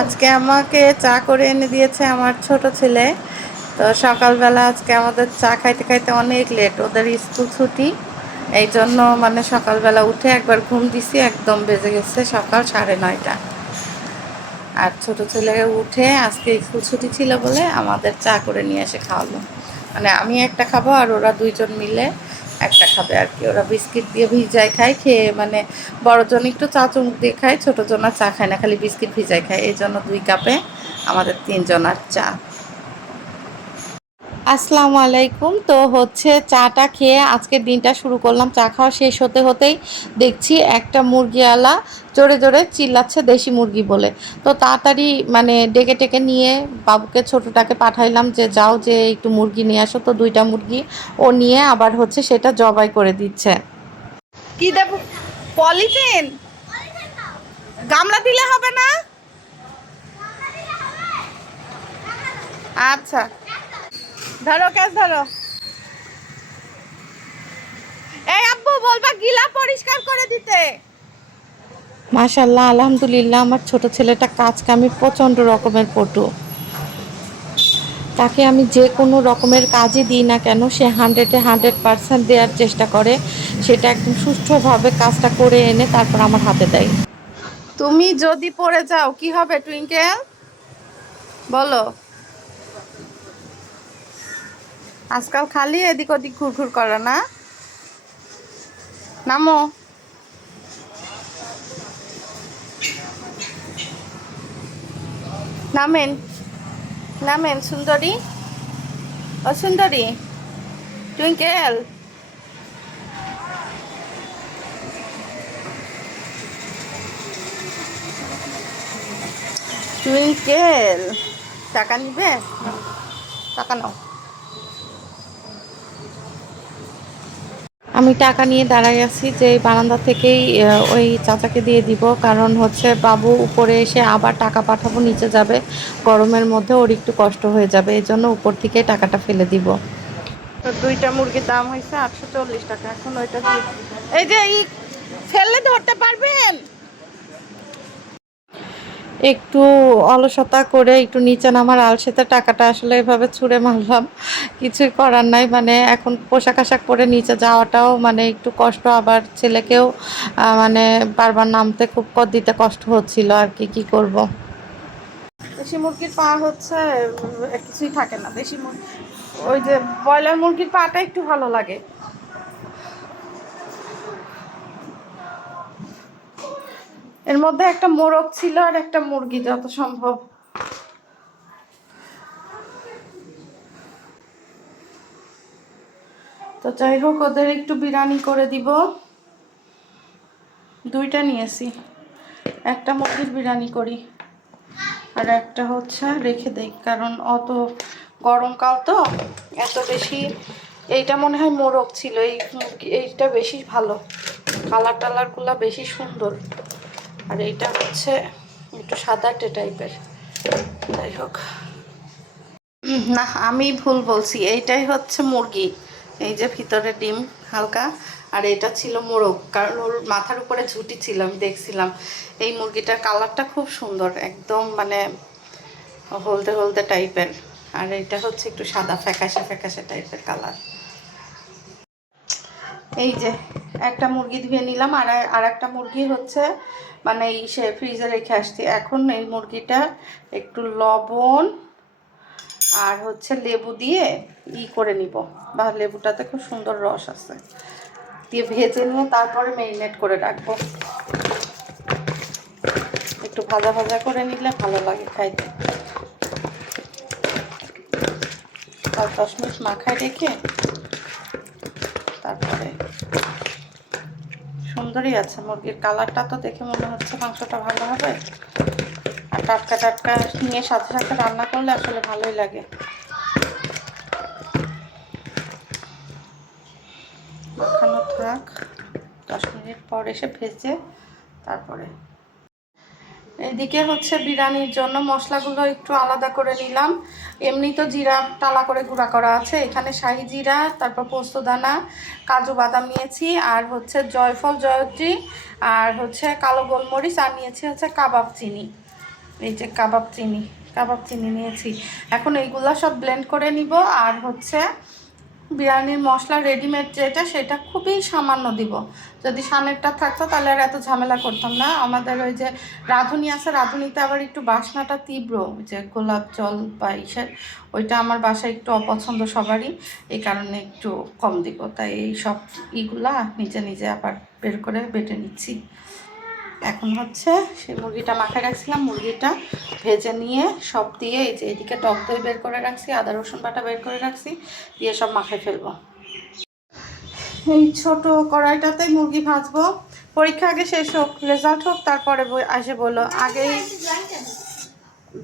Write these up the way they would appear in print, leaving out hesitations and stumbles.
আজকে আমাকে চা করে এনে দিয়েছে আমার ছোট ছেলে। তো সকালবেলা আজকে আমাদের চা খাইতে খাইতে অনেক লেট, ওদের স্কুল ছুটি। এই জন্য মানে সকালবেলা উঠে একবার ঘুম দিছি, একদম বেজে গেছে সকাল 9:30। আর ছোট ছেলে উঠে আজকে স্কুল ছুটি ছিল বলে আমাদের চা করে নিয়ে এসে খাওয়ালো। মানে আমি একটা খাবো আর ওরা দুইজন মিলে একটা খাবে আর কি। ওরা বিস্কিট দিয়ে ভিজাই খায়, খেয়ে মানে বড়জন একটু চা চুমুক দিয়ে খায়, ছোটোজন আর চা খায় না, খালি বিস্কিট ভিজাই খায়। এই জন্য 2 কাপে আমাদের 3জনার চা। আসসালামু আলাইকুম। তো হচ্ছে চাটা খেয়ে আজকের দিনটা শুরু করলাম। চা খাওয়া শেষ হতে হতেই দেখছি একটা মুরগিওয়ালা জোরে জোরে চিল্লাচ্ছে দেশি মুরগি বলে। তো তাড়াতাড়ি মানে ডেকে টেকে নিয়ে বাবুকে ছোটোটাকে পাঠাইলাম যে যাও যে একটু মুরগি নিয়ে আসো। তো 2টা মুরগি ও নিয়ে আবার হচ্ছে সেটা জবাই করে দিচ্ছে। কি দেব? পলিথিন গামলা দিলে হবে না? আচ্ছা, ধরো ক্যাশ ধরো। এই আব্বু বলবা গিলা পরিষ্কার করে দিতে। মাশাল্লাহ, আলহামদুলিল্লাহ, আমার ছোট ছেলেটা কাজ কামে প্রচণ্ড রকমের পটু। তাকে আমি যে কোনো রকমের কাজই দিই না কেন, সে 100% দেওয়ার চেষ্টা করে। সেটা একদম সুষ্ঠুভাবে কাজটা করে এনে তারপর আমার হাতে দেয়। তুমি যদি পড়ে যাও কি হবে টুইঙ্কেল? বলো। আজকাল খালি এদিক ওদিক ঘুরঘুর করে না? নামো। নামেন, নামেন সুন্দরী। ও সুন্দরী, টুইঙ্কেল। টুইঙ্কেল, টাকা নিবে? টাকা নাও। আমি টাকা নিয়ে দাঁড়াই আছি যে এই বারান্দা থেকেই ওই চাচাকে দিয়ে দিব, কারণ হচ্ছে বাবু উপরে এসে আবার টাকা পাঠাবো, নিচে যাবে, গরমের মধ্যে ওর একটু কষ্ট হয়ে যাবে, এই জন্য উপর থেকে টাকাটা ফেলে দিব। তো 2টা মুরগির দাম হয়েছে 840 টাকা। এখন ওইটা দিয়ে এই যে ফেললে ধরতে পারবেন। একটু অলসতা করে একটু নিচে নামার আলসেতে টাকাটা আসলে এভাবে ছুঁড়ে মারলাম। কিছুই করার নাই, মানে এখন পোশাক আশাক পরে নিচে যাওয়াটাও মানে একটু কষ্ট, আবার ছেলেকেও মানে বারবার নামতে খুব দিতে কষ্ট হচ্ছিল আর কি, কি করব। দেশি মুরগির পা হচ্ছে কিছুই থাকে না। দেশি মুরগি ওই যে ব্রয়লার মুরগির পাটা একটু ভালো লাগে। এর মধ্যে একটা মোরগ ছিল আর একটা মুরগি যত সম্ভব। তো যাই হোক, ওদের একটু বিরিয়ানি করে দিব। 2টা নিয়েছি, একটা মুরগির বিরিয়ানি করি আর একটা হচ্ছে রেখে দেই, কারণ অত গরমকাল তো এত বেশি। এইটা মনে হয় মোরগ ছিল, এইটা বেশি ভালো, কালার টালারগুলো বেশি সুন্দর। আর এইটা হচ্ছে একটু সাদাটে টাইপের। যাই হোক, না আমি ভুল বলছি, এইটাই হচ্ছে মুরগি। এই যে ভিতরে ডিম হালকা, আর এটা ছিল মোরগ, কারণ ওর মাথার উপরে ঝুঁটি ছিল, আমি দেখছিলাম। এই মুরগিটার কালারটা খুব সুন্দর, একদম মানে হলদে হলদে টাইপের। আর এটা হচ্ছে একটু সাদা ফ্যাকাশে ফ্যাকাশে টাইপের কালার। এই যে একটা মুরগি ধুয়ে নিলাম, আর একটা মুরগি হচ্ছে মানে সে ফ্রিজে রেখে আসছি। এখন এই মুরগিটা একটু লবণ আর হচ্ছে লেবু দিয়ে করে নিব, বা লেবুটাতে খুব সুন্দর রস আছে, দিয়ে ভেজে নিয়ে তারপরে ম্যারিনেট করে রাখবো। একটু ভাজা ভাজা করে নিলে ভালো লাগে খাইতে। 10 মিনিট মাখায় রেখে তারপরে। সুন্দরই আছে মুরগির কালারটা, তো দেখে মনে হচ্ছে মাংসটা ভালো হবে। আর টাটকা টাটকা নিয়ে সাথে সাথে রান্না করলে আসলে ভালোই লাগে। মাখানো থাক, 10 মিনিট পর এসে ভেজে তারপরে। এদিকে হচ্ছে বিরিয়ানির জন্য মশলাগুলো একটু আলাদা করে নিলাম। এমনি তো জিরা টালা করে গুঁড়া করা আছে, এখানে শাহি জিরা, তারপর পোস্তদানা, কাজু বাদাম নিয়েছি, আর হচ্ছে জয়ফল, জয়ত্রী, আর হচ্ছে কালো গোলমরিচ, আর নিয়েছি হচ্ছে কাবাব চিনি। এই যে কাবাব চিনি নিয়েছি। এখন এইগুলা সব ব্লেন্ড করে নিব। আর হচ্ছে বিরিয়ানির মশলা রেডিমেড যেটা, সেটা খুবই সামান্য দিব। যদি সামনেরটা থাকতো তাহলে আর এত ঝামেলা করতাম না। আমাদের ওই যে রাঁধুনি আছে, রাঁধুনিতে আবার একটু বাসনাটা তীব্র, যে গোলাপ জল বা ইসের, ওইটা আমার বাসায় একটু অপছন্দ সবারই, এই কারণে একটু কম দিব। তাই এই সব ইগুলা নিজে নিজে আবার বের করে বেটে নিচ্ছি। এখন হচ্ছে সেই মুরগিটা মাখায় রাখছিলাম, মুরগিটা ভেজে নিয়ে সব দিয়ে, এই যে এদিকে টক দই বের করে রাখছি, আদা রসুন বাটা বের করে রাখছি, দিয়ে সব মাখায় ফেলবো। এই ছোট কড়াইটাতেই মুরগি ভাজবো। পরীক্ষা আগে শেষ হোক, রেজাল্ট হোক, তারপরে আসে বলো। আগেই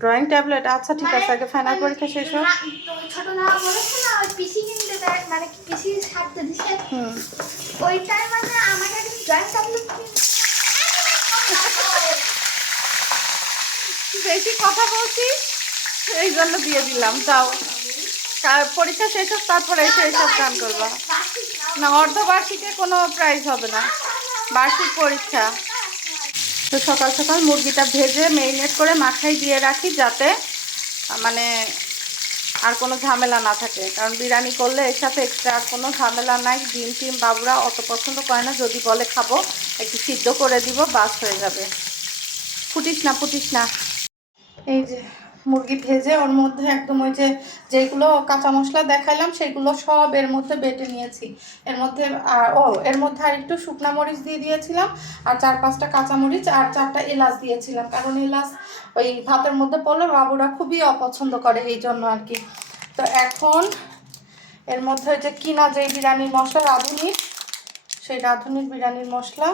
ড্রয়িং ট্যাবলেট, আচ্ছা ঠিক আছে, আগে ফাইনাল পরীক্ষা শেষ হোক। বেশি কথা বলছি এই জন্য দিয়ে দিলাম। যাও, পরীক্ষা শেষ হোক, তারপরে এসে এইসব গান করবা না। অর্ধবার্ষিকে কোনো প্রাইজ হবে না, বার্ষিক পরীক্ষা। তো সকাল সকাল মুরগিটা ভেজে মেরিনেট করে মাখাই দিয়ে রাখি, যাতে মানে আর কোনো ঝামেলা না থাকে। কারণ বিরিয়ানি করলে এর সাথে এক্সট্রা আর কোনো ঝামেলা নাই। ডিম টিম বাবুরা অত পছন্দ করে না, যদি বলে খাবো একটু সিদ্ধ করে দিব, বাস হয়ে যাবে। ফুটিস না। এই যে মুরগি ভেজে ওর মধ্যে একদম ওই যে যেগুলো কাঁচা মশলা দেখাইলাম সেগুলো সব এর মধ্যে বেটে নিয়েছি। এর মধ্যে এর মধ্যে আর একটু শুকনা মরিচ দিয়ে দিয়েছিলাম, আর 4-5টা কাঁচামরিচ, আর 4টা এলাচ দিয়েছিলাম। কারণ এলাচ ওই ভাতের মধ্যে পড়লে বাবুরা খুবই অপছন্দ করে, এই জন্য আর কি। তো এখন এর মধ্যে যে কিনা যে বিরিয়ানির মশলা রাঁধুনির, সেই রাঁধুনির বিরিয়ানির মশলা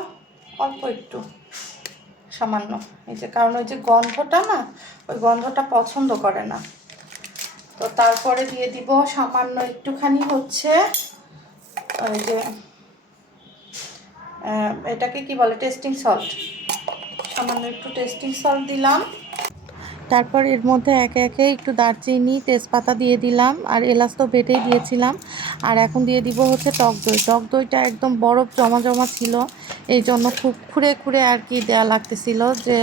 অল্প একটু সামান্য, এই যে কারণ ওই যে গন্ধটা না, ওই গন্ধটা পছন্দ করে না। তো তারপরে দিয়ে দিব সামান্য একটুখানি হচ্ছে ওই যে এটাকে কি বলে, টেস্টিং সল্ট। সামান্য একটু টেস্টিং সল্ট দিলাম। তারপর এর মধ্যে একে একে একটু দারচিনি, তেজপাতা দিয়ে দিলাম, আর এলাচ তো বেটেই দিয়েছিলাম। আর এখন দিয়ে দিব হচ্ছে টক দই। টক দইটা একদম বরফ জমা জমা ছিল, এই জন্য খুব খুঁড়ে আর কি দেওয়া লাগতেছিল, যে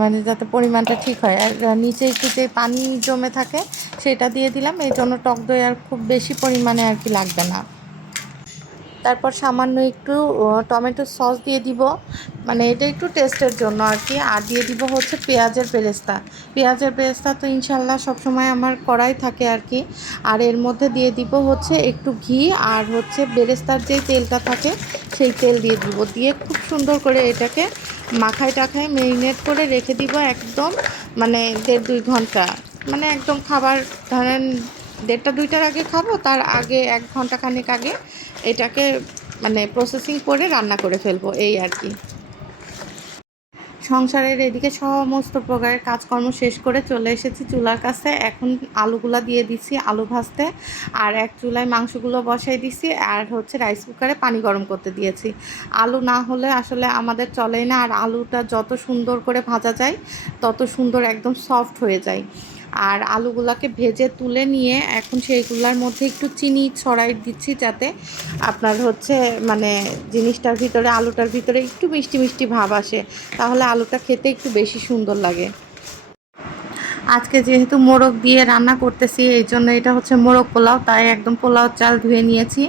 মানে যাতে পরিমাণটা ঠিক হয়। আর নিচে একটু যে পানি জমে থাকে সেটা দিয়ে দিলাম, এই জন্য টক দই আর খুব বেশি পরিমাণে আর কি লাগবে না। তারপর সামান্য একটু টমেটো সস দিয়ে দিব, মানে এটা একটু টেস্টের জন্য আর কি। আর দিয়ে দিব হচ্ছে পেঁয়াজের বেরেস্তা তো ইনশাল্লাহ সবসময় আমার করাই থাকে আর কি। আর এর মধ্যে দিয়ে দিব হচ্ছে একটু ঘি, আর হচ্ছে বেরেস্তার যেই তেলটা থাকে সেই তেল দিয়ে দিব, দিয়ে খুব সুন্দর করে এটাকে মাখায় টাখায় মেরিনেট করে রেখে দিব একদম, মানে 1.5-2 ঘন্টা। মানে একদম খাবার ধরেন 1.5-2টার আগে খাবো, তার আগে 1 ঘন্টা খানেক আগে এটাকে মানে প্রসেসিং করে রান্না করে ফেলবো, এই আর কি। সংসারের এদিকে সমস্ত প্রকারের কাজকর্ম শেষ করে চলে এসেছি চুলার কাছে। এখন আলুগুলা দিয়ে দিচ্ছি আলু ভাজতে, আর এক চুলায় মাংসগুলো বসাই দিছি, আর হচ্ছে রাইস কুকারে পানি গরম করতে দিয়েছি। আলু না হলে আসলে আমাদের চলেই না, আর আলুটা যত সুন্দর করে ভাজা যায় তত সুন্দর একদম সফট হয়ে যায়। আর আলুগুলাকে ভেজে তুলে নিয়ে এখন সেইগুলার মধ্যে একটু চিনি ছড়াই দিচ্ছি, যাতে আপনার হচ্ছে মানে জিনিসটার ভিতরে, আলুটার ভিতরে একটু মিষ্টি মিষ্টি ভাব আসে, তাহলে আলুটা খেতে একটু বেশি সুন্দর লাগে। আজকে যেহেতু মোরগ দিয়ে রান্না করতেছি, এই জন্য এটা হচ্ছে মোরগ পোলাও, তাই একদম পোলাও চাল ধুয়ে নিয়েছি।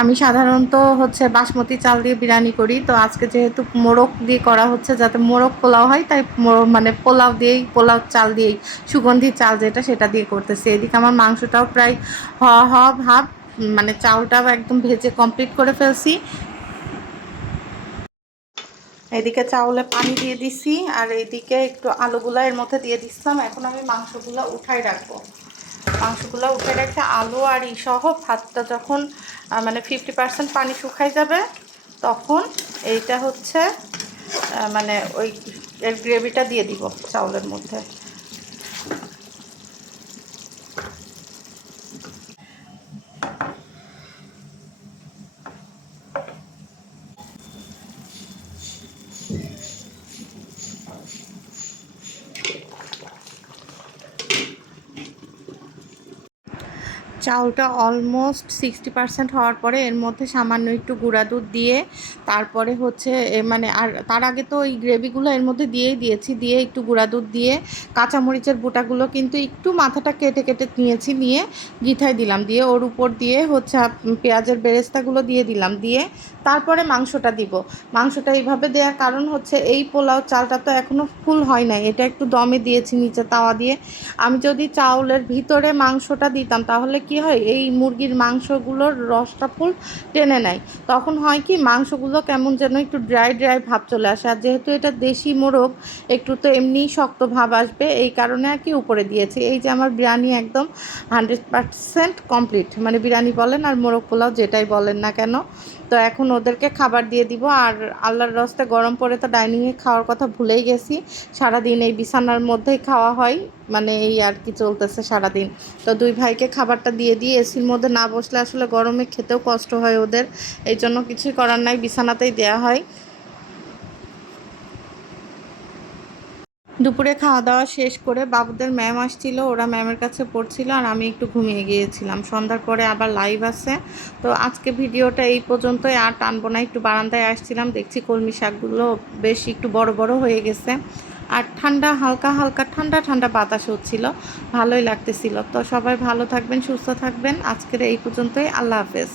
আমি সাধারণত হচ্ছে বাসমতি চাল দিয়ে বিরিয়ানি করি, তো আজকে যেহেতু মোরগ দিয়ে করা হচ্ছে, যাতে মোরগ পোলাও হয়, তাই মানে পোলাও চাল দিয়েই, সুগন্ধি চাল যেটা, সেটা দিয়ে করতেছি। এদিকে আমার মাংসটাও প্রায় হওয়া ভাব, মানে চালটাও একদম ভেজে কমপ্লিট করে ফেলছি। এদিকে চাউলে পানি দিয়ে দিছি, আর এইদিকে একটু আলুগুলা এর মধ্যে দিয়ে দিচ্ছিলাম। এখন আমি মাংসগুলো উঠাই রাখবো। মাংসগুলো উঠে রেখে আলু আর সহ ভাতটা যখন মানে 50% পানি শুকাই যাবে, তখন এইটা হচ্ছে মানে ওই এর গ্রেভিটা দিয়ে দিব চাউলের মধ্যে। চাউলটা অলমোস্ট 60% হওয়ার পরে এর মধ্যে সামান্য একটু গুঁড়া দুধ দিয়ে তারপরে হচ্ছে মানে আর তার আগে তো ওই গ্রেভিগুলো এর মধ্যে দিয়েই দিয়েছি, দিয়ে একটু গুঁড়া দুধ দিয়ে কাঁচামরিচের বোটাগুলো কিন্তু একটু মাথাটা কেটে কেটে নিয়েছি, নিয়ে গিঠায় দিলাম, দিয়ে ওর উপর দিয়ে হচ্ছে পেঁয়াজের বেরেস্তাগুলো দিয়ে দিলাম, দিয়ে তারপরে মাংসটা দিব। মাংসটা এইভাবে দেওয়ার কারণ হচ্ছে এই পোলাও চালটা তো এখনও ফুল হয় নাই, এটা একটু দমে দিয়েছি নিচে তাওয়া দিয়ে। আমি যদি চাউলের ভিতরে মাংসটা দিতাম তাহলে কি হয়, এই মুরগির মাংসগুলোর রসটা ফুল টেনে নেয়, তখন হয় কি মাংসগুলো কেমন যেন একটু ড্রাই ড্রাই ভাব চলে আসে। আর যেহেতু এটা দেশি মোরগ, একটু তো এমনিই শক্ত ভাব আসবে, এই কারণে আর কি উপরে দিয়েছি। এই যে আমার বিরিয়ানি একদম 100% কমপ্লিট, মানে বিরিয়ানি বলেন আর মোরগ পোলাও যেটাই বলেন না কেন। তো এখন ওদেরকে খাবার দিয়ে দিব। আর আল্লাহর রস্তে গরম পড়ে তো ডাইনিংয়ে খাওয়ার কথা ভুলেই গেছি, সারাদিন এই বিছানার মধ্যেই খাওয়া হয়, মানে এই আর কি চলতেছে সারাদিন। তো দুই ভাইকে খাবারটা দিয়ে দিয়ে এসির মধ্যে না বসলে আসলে গরমে খেতেও কষ্ট হয় ওদের, এই জন্য কিছুই করার নাই, বিছানাতেই দেয়া হয়। দুপুরে খাওয়া দাওয়া শেষ করে বাবুদের ম্যাম আসছিল, ওরা ম্যামের কাছে পড়ছিল আর আমি একটু ঘুমিয়ে গিয়েছিলাম। সন্ধ্যার পরে আবার লাইভ আছে। তো আজকে ভিডিওটা এই পর্যন্তই, আর টানবো না। একটু বারান্দায় আসছিলাম, দেখছি কলমি শাকগুলো বেশ একটু বড় বড় হয়ে গেছে, আর ঠান্ডা হালকা হালকা ঠান্ডা ঠান্ডা বাতাস হচ্ছিল, ভালোই লাগতেছিল। তো সবাই ভালো থাকবেন, সুস্থ থাকবেন। আজকের এই পর্যন্তই, আল্লাহ হাফেজ।